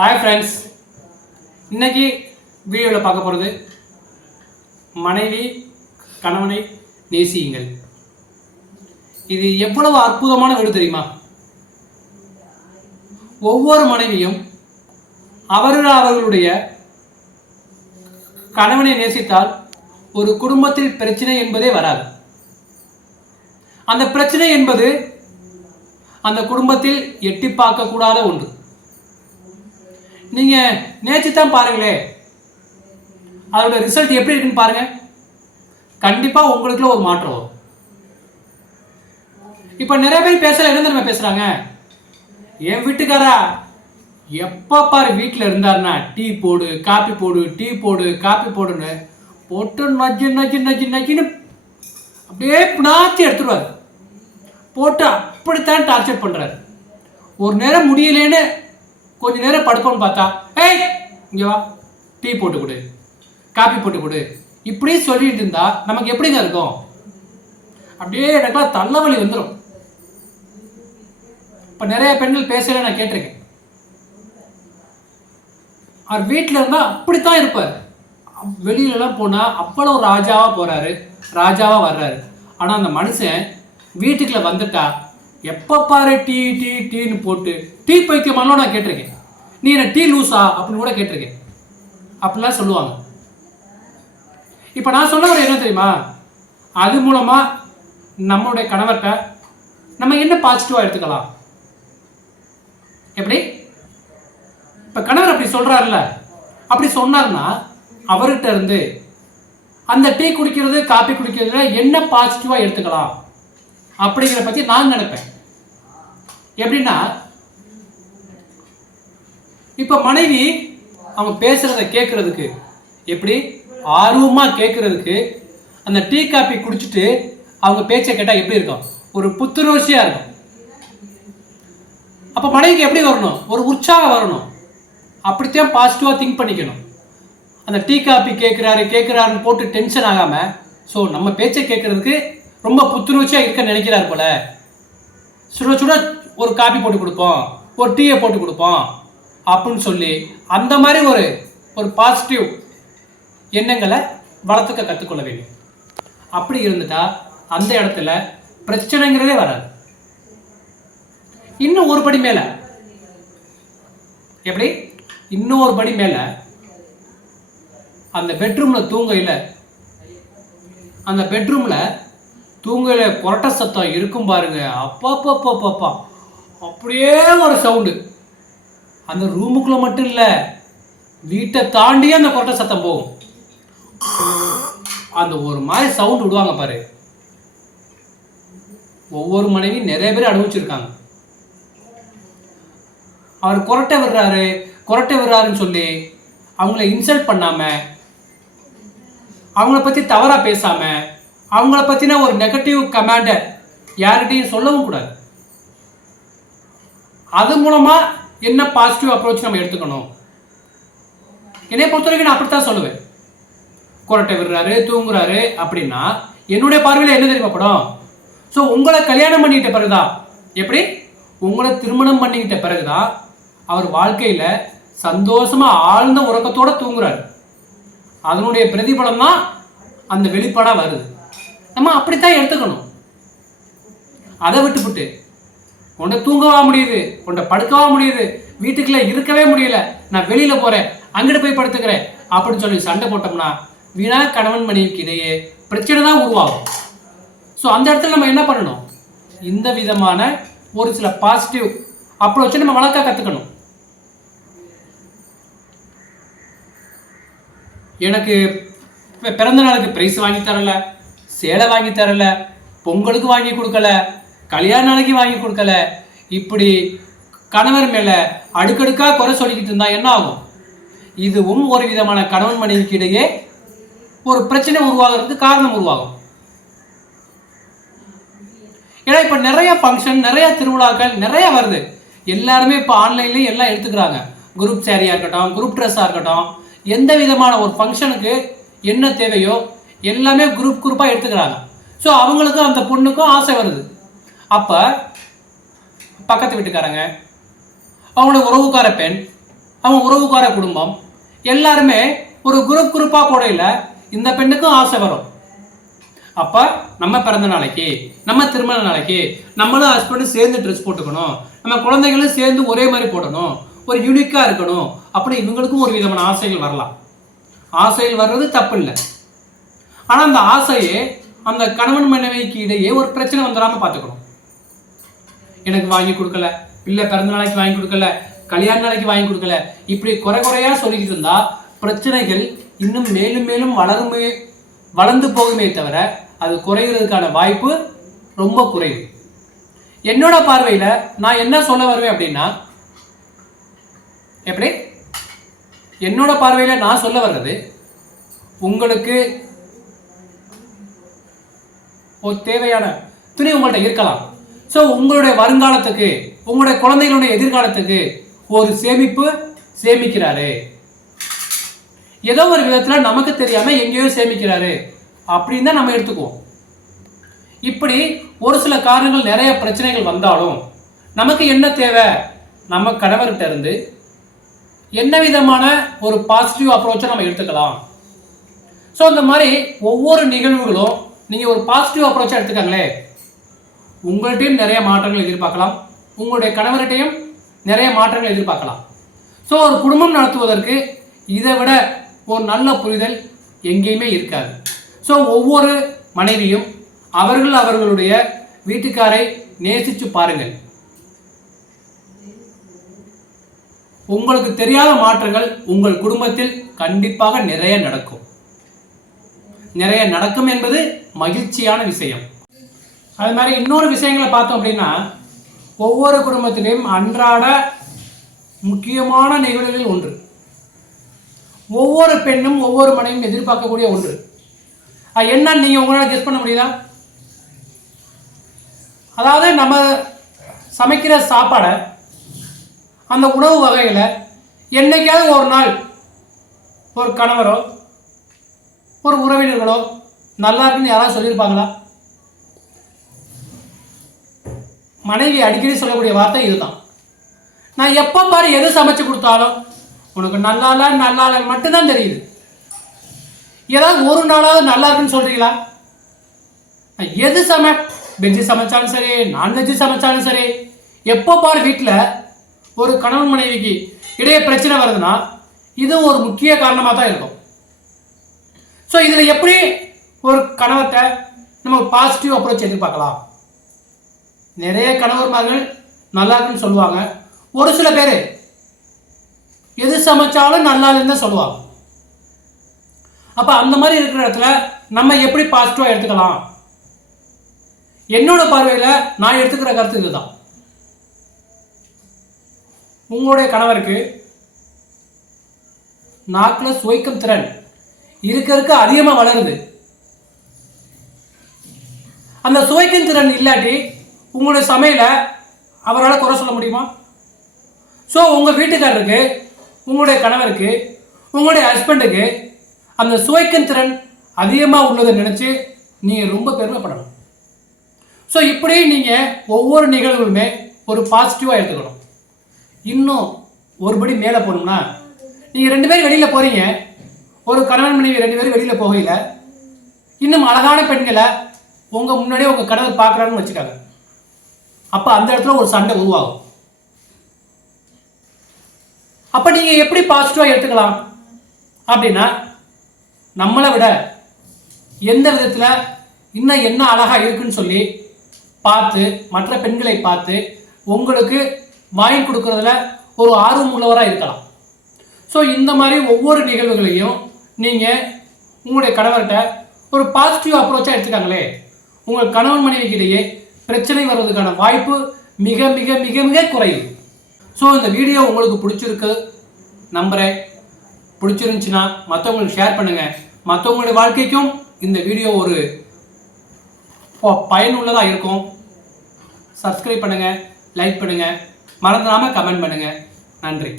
Hi friends, இன்னைக்கு வீடியோவில் பார்க்க போகிறது மனைவி கணவனை நேசியுங்கள். இது எவ்வளவு அற்புதமான வீடு தெரியுமா? ஒவ்வொரு மனைவியும் அவர்களுடைய கணவனை நேசித்தால் ஒரு குடும்பத்தில் பிரச்சனை என்பதே வராது. அந்த பிரச்சனை என்பது அந்த குடும்பத்தில் எட்டி பார்க்கக்கூடாத ஒன்று. நீங்க நேற்று தான் பாருங்களே, அதோட ரிசல்ட் எப்படி இருக்குன்னு பாருங்க. கண்டிப்பா உங்களுக்குள்ள ஒரு மாற்றம் வரும். இப்ப நிறைய பேர் பேசல, என்ன தெரியுமா பேசுறாங்க? என் வீட்டுக்காரா எப்ப பாரு வீட்டில் இருந்தாருன்னா டீ போடு காப்பி போடு, டீ போடு காப்பி போடுன்னு போட்டு நஜ்ஜு நஜ்ஜு நஜ்ஜு நஜ்ஜுன்னு அப்படியே பினாச்சி எடுத்துருவாரு. போட்டு அப்படித்தான் டார்ச்சர் பண்றாரு. ஒரு நேரம் முடியலேன்னு கொஞ்ச நேரம் படுப்போம்னு பார்த்தா, ஏய் இங்கே வா, டீ போட்டு கொடு, காப்பி போட்டு கொடு, இப்படி சொல்லிட்டு இருந்தா நமக்கு எப்படிங்க இருக்கும்? அப்படியே எனக்குலாம் தலைவலி வந்துடும். இப்போ நிறைய பெண்கள் பேசல, நான் கேட்டிருக்கேன். அவர் வீட்டில் இருந்தால் அப்படித்தான் இருப்பார். வெளியிலலாம் போனால் அவ்வளோ ராஜாவா போறாரு, ராஜாவா வர்றாரு. ஆனால் அந்த மனுஷன் வீட்டுக்குள்ள வந்துட்டா எப்போ பாரு டீ டீ டீன்னு போட்டு டீ பைத்தியமானோ நான் கேட்டிருக்கேன். நீ என்ன டீ லூஸா அப்படின்னு கூட கேட்டிருக்கேன். அப்படிலாம் சொல்லுவாங்க. இப்போ நான் சொல்ல வர என்ன தெரியுமா? அது மூலமா நம்மளுடைய கணவர்கிட்ட நம்ம என்ன பாசிட்டிவா எடுத்துக்கலாம். எப்படி இப்போ கணவர் அப்படி சொல்றாருல்ல, அப்படி சொன்னார்னா அவர்கிட்ட இருந்து அந்த டீ குடிக்கிறது காப்பி குடிக்கிறதுல என்ன பாசிட்டிவா எடுத்துக்கலாம் அப்படிங்கிற பத்தி நான் நினைப்பேன். எப்படின்னா, இப்ப மனைவி அவங்க பேசுறத கேட்கறதுக்கு, எப்படி ஆர்வமா கேட்கறதுக்கு அந்த டீ காப்பி குடிச்சிட்டு அவங்க பேச்சை கேட்டா எப்படி இருக்கும்? ஒரு புத்துணர்ச்சியா இருக்கும். அப்ப மனைவிக்கு எப்படி வரணும்? ஒரு உற்சாகம் வரணும். அப்படித்தான் பாசிட்டிவா திங்க் பண்ணிக்கணும். அந்த டீ காப்பி கேட்கிறாருன்னு போட்டு டென்ஷன் ஆகாம, ஸோ நம்ம பேச்சை கேட்கறதுக்கு ரொம்ப புத்துணர்ச்சியா இருக்க நினைக்கிறார் போல, சுட சுட ஒரு காப்பி போட்டு கொடுப்போம், ஒரு டீயை போட்டு கொடுப்போம் அப்படின்னு சொல்லி அந்த மாதிரி ஒரு பாசிட்டிவ் எண்ணங்களை வளர்த்துக்க கற்றுக்கொள்ள வேண்டும். அப்படி இருந்துட்டா அந்த இடத்துல பிரச்சனைங்கிறதே வராது. இன்னும் ஒரு படி மேல, எப்படி இன்னும் ஒரு படி மேல, அந்த பெட்ரூம்ல தூங்கையில், அந்த பெட்ரூம்ல தூங்கையில கொரட்ட சத்தம் இருக்கும் பாருங்க. அப்பா அப்படியே ஒரு சவுண்டு. அந்த ரூமுக்குள்ள மட்டும் இல்ல, வீட்டை தாண்டியே அந்த கொரட்ட சத்தம் போகும். அந்த ஒரு மாதிரி சவுண்ட் விடுவாங்க பாரு. ஒவ்வொரு மனைவி நிறைய பேர் அனுபவிச்சிருக்காங்க. அவர் கொரட்டை விடுறாருன்னு சொல்லி அவங்கள இன்சல்ட் பண்ணாம, அவங்கள பத்தி தவறா பேசாம, அவங்கள பத்தின ஒரு நெகட்டிவ் கமெண்ட் யார்கிட்டையும் சொல்லவும் கூடாது. அது மூலமா என்ன பாசிட்டிவ் அப்ரோச் நம்ம எடுத்துக்கணும். என்னை பொறுத்த வரைக்கும் நான் அப்படித்தான் சொல்லுவேன். கொரட்டை விடுறாரு, தூங்குறாரு அப்படின்னா என்னுடைய பார்வையில் என்ன தெரியுமா படம்? ஸோ உங்களை கல்யாணம் பண்ணிக்கிட்ட பிறகுதான், எப்படி உங்களை திருமணம் பண்ணிக்கிட்ட பிறகுதான் அவர் வாழ்க்கையில சந்தோஷமா ஆழ்ந்த உறக்கத்தோட தூங்குறாரு. அதனுடைய பிரதிபலம் தான் அந்த வெளிப்பாடா வருது. நம்ம அப்படித்தான் எடுத்துக்கணும். அதை விட்டுவிட்டு உன்னை தூங்கவா முடியுது, உன்னை படுக்கவா முடியுது, வீட்டுக்குள்ள இருக்கவே முடியல, நான் வெளியில போறேன், அங்கிட்டு போய் படுத்துக்கிறேன் அப்படின்னு சொல்லி சண்டை போட்டோம்னா வீணா கணவன் மனைவிக்கு இடையே பிரச்சனை தான் உருவாகும். ஸோ அந்த இடத்துல நம்ம என்ன பண்ணணும்? இந்த விதமான ஒரு சில பாசிட்டிவ் அப்ரோச்சை நம்ம வளர்க்க கற்றுக்கணும். எனக்கு பிறந்த நாளுக்கு பிரைஸ் வாங்கி தரல, சேலை வாங்கி தரல, பொங்கலுக்கு வாங்கி கொடுக்கல, கல்யாண நாளைக்கு வாங்கி கொடுக்கல, இப்படி கணவர் மேல அடுக்கடுக்கா குறை சொல்லிக்கிட்டு இருந்தா என்ன ஆகும்? இதுவும் ஒரு விதமான கணவன் மனைவிக்கு இடையே ஒரு பிரச்சனை உருவாகிறதுக்கு காரணம் உருவாகும். ஏன்னா இப்ப நிறைய ஃபங்க்ஷன், நிறைய திருவிழாக்கள் நிறைய வருது. எல்லாருமே இப்ப ஆன்லைன்லயும் எல்லாம் எடுத்துக்கிறாங்க. குரூப் சாரியா இருக்கட்டும், குரூப் ட்ரெஸ்ஸா இருக்கட்டும், எந்த விதமான ஒரு ஃபங்க்ஷனுக்கு என்ன தேவையோ எல்லாமே குரூப்பா எடுத்துக்கிறாங்க. ஸோ அவங்களுக்கும் அந்த பொண்ணுக்கும் ஆசை வருது. அப்போ பக்கத்து வீட்டுக்காரங்க, அவங்களோட உறவுக்கார பெண், அவங்க உறவுக்கார குடும்பம் எல்லாருமே ஒரு குரூப்பாக போடையில் இந்த பெண்ணுக்கும் ஆசை வரும். அப்போ நம்ம பிறந்த நாளைக்கு, நம்ம திருமண நாளைக்கு நம்மளும் ஹஸ்பண்டும் சேர்ந்து ட்ரெஸ் போட்டுக்கணும், நம்ம குழந்தைகளும் சேர்ந்து ஒரே மாதிரி போடணும், ஒரு யூனிக்காக இருக்கணும் அப்படி இவங்களுக்கும் ஒரு விதமான ஆசைகள் வரலாம். ஆசைகள் வர்றது தப்பு இல்லை. ஆனால் அந்த ஆசையே அந்த கணவன் மனைவிக்கு இடையே ஒரு பிரச்சனை வந்துடாமல் பார்த்துக்கணும். எனக்கு வாங்கி கொடுக்கல, இல்லை பிறந்த நாளைக்கு வாங்கி கொடுக்கல, கல்யாண நாளைக்கு வாங்கி கொடுக்கல, இப்படி குறையாக சொல்லிக்கிட்டு இருந்தா பிரச்சனைகள் இன்னும் மேலும் மேலும் வளர்ந்து போகுமே தவிர அது குறைகிறதுக்கான வாய்ப்பு ரொம்ப குறைவு. என்னோட பார்வையில் நான் என்ன சொல்ல வருவேன் அப்படின்னா, எப்படி என்னோட பார்வையில் நான் சொல்ல வர்றது, உங்களுக்கு ஒரு தேவையான துணி உங்கள்கிட்ட இருக்கலாம். ஸோ உங்களுடைய வருங்காலத்துக்கு, உங்களுடைய குழந்தைகளுடைய எதிர்காலத்துக்கு ஒரு சேமிக்கிறாரு, ஏதோ ஒரு விதத்தில் நமக்கு தெரியாமல் எங்கேயோ சேமிக்கிறாரு அப்படின்னு தான் நம்ம எடுத்துக்குவோம். இப்படி ஒரு சில காரணங்கள், நிறைய பிரச்சனைகள் வந்தாலும் நமக்கு என்ன தேவை, நம்ம கணவர்கிட்ட இருந்து என்ன விதமான ஒரு பாசிட்டிவ் அப்ரோச்சை நம்ம எடுத்துக்கலாம். ஸோ இந்த மாதிரி ஒவ்வொரு நிகழ்வுகளும் நீங்கள் ஒரு பாசிட்டிவ் அப்ரோச்சாக எடுத்துக்காங்களே, உங்கள்கிட்டையும் நிறைய மாற்றங்கள் எதிர்பார்க்கலாம், உங்களுடைய கணவர்கிட்டையும் நிறைய மாற்றங்கள் எதிர்பார்க்கலாம். ஸோ ஒரு குடும்பம் நடத்துவதற்கு இதை விட ஒரு நல்ல புரிதல் எங்கேயுமே இருக்காது. ஸோ ஒவ்வொரு மனைவியும் அவர்களுடைய வீட்டுக்காரை நேசித்து பாருங்கள். உங்களுக்கு தெரியாத மாற்றங்கள் உங்கள் குடும்பத்தில் கண்டிப்பாக நிறைய நடக்கும் என்பது மகிழ்ச்சியான விஷயம். அது மாதிரி இன்னொரு விஷயங்களை பார்த்தோம் அப்படின்னா, ஒவ்வொரு குடும்பத்திலையும் அன்றாட முக்கியமான நிகழ்வுகள் ஒன்று, ஒவ்வொரு பெண்ணும் ஒவ்வொரு மனைவியும் எதிர்பார்க்கக்கூடிய ஒன்று. என்னன்னு நீங்க உங்களால கெஸ் பண்ண முடியுதா? அதாவது நம்ம சமைக்கிற சாப்பாடை, அந்த உணவு வகைகளை என்னைக்காவது ஒரு நாள் ஒரு கணவரோ ஒரு உறவினர்களோ நல்லா இருக்குன்னு யாராவது சொல்லியிருப்பாங்களா? மனைவி அடிக்கடி சொல்லக்கூடிய வார்த்தை இதுதான். நான் எப்போ பாரு எது சமைச்சு கொடுத்தாலும் உனக்கு நல்லா மட்டும்தான் தெரியுது. ஏதாவது ஒரு நாளாவது நல்லா இருக்குன்னு சொல்றீங்களா? எது வெஜ்ஜு சமைச்சாலும் சரி, நான்வெஜ்ஜு சமைச்சாலும் சரி, எப்போ பாரு வீட்டில் ஒரு கணவன் மனைவிக்கு இடையே பிரச்சனை வருதுன்னா இது ஒரு முக்கிய காரணமாக தான் இருக்கும். ஸோ இதில் எப்படி ஒரு கணவர்கிட்ட நம்ம பாசிட்டிவ் அப்ரோச் எதிர்பார்க்கலாம்? நிறைய கணவர்மார்கள் நல்லா இருக்குன்னு சொல்லுவாங்க, ஒரு சில பேர் எது சமைச்சாலும் நல்லா இல்லைன்னு தான் சொல்லுவாங்க. அப்போ அந்த மாதிரி இருக்கிற இடத்துல நம்ம எப்படி பாசிட்டிவாக எடுத்துக்கலாம்? என்னோட பார்வையில் நான் எடுத்துக்கிற கருத்து இதுதான். உங்களுடைய கணவருக்கு நாக்கில் சுவைக்கும் திறன் இருக்க அதிகமாக வளருது. அந்த சுவைக்கும் திறன் இல்லாட்டி உங்களுடைய சமையலை அவரால் குறை சொல்ல முடியுமா? ஸோ உங்கள் வீட்டுக்காரருக்கு, உங்களுடைய கணவருக்கு, உங்களுடைய ஹஸ்பண்டுக்கு அந்த சுவைக்கும் திறன் அதிகமாக உள்ளதை நினச்சி நீங்கள் ரொம்ப பெருமைப்படணும். ஸோ இப்படி நீங்கள் ஒவ்வொரு நிகழ்வுகளுமே ஒரு பாசிட்டிவாக எடுத்துக்கணும். இன்னும் ஒருபடி மேலே போகணும்னா, நீங்கள் 2 பேரும் வெளியில் போகிறீங்க, ஒரு கணவன் மனைவி 2 பேரும் வெளியில் போகையில் இன்னும் அழகான பெண்களை உங்கள் முன்னாடியே உங்கள் கணவர் பார்க்குறாருன்னு வச்சுக்காங்க. அப்போ அந்த இடத்துல ஒரு சண்டை உருவாகும். அப்போ நீங்கள் எப்படி பாசிட்டிவாக எடுத்துக்கலாம் அப்படின்னா, நம்மளை விட எந்த விதத்தில் இன்னும் என்ன அழகாக இருக்குன்னு சொல்லி பார்த்து, மற்ற பெண்களை பார்த்து உங்களுக்கு வாங்கி கொடுக்கறதுல ஒரு ஆர்வம் உள்ளவராக இருக்கலாம். ஸோ இந்த மாதிரி ஒவ்வொரு நிகழ்வுகளையும் நீங்கள் உங்களுடைய கணவர்கிட்ட ஒரு பாசிட்டிவ் அப்ரோச்சாக எடுத்துக்காங்களே, உங்கள் கணவன் மனைவிக்கிடையே பிரச்சனை வருவதற்கான வாய்ப்பு மிக மிக மிக மிக குறையும். ஸோ இந்த வீடியோ உங்களுக்கு பிடிச்சிருக்கு நம்புகிறேன். பிடிச்சிருந்துச்சுன்னா மற்றவங்களுக்கு ஷேர் பண்ணுங்கள். மற்றவங்களுடைய வாழ்க்கைக்கும் இந்த வீடியோ ஒரு பயனுள்ளதாக இருக்கும். சப்ஸ்கிரைப் பண்ணுங்கள், லைக் பண்ணுங்கள், மறந்துடாமல் கமெண்ட் பண்ணுங்கள். நன்றி.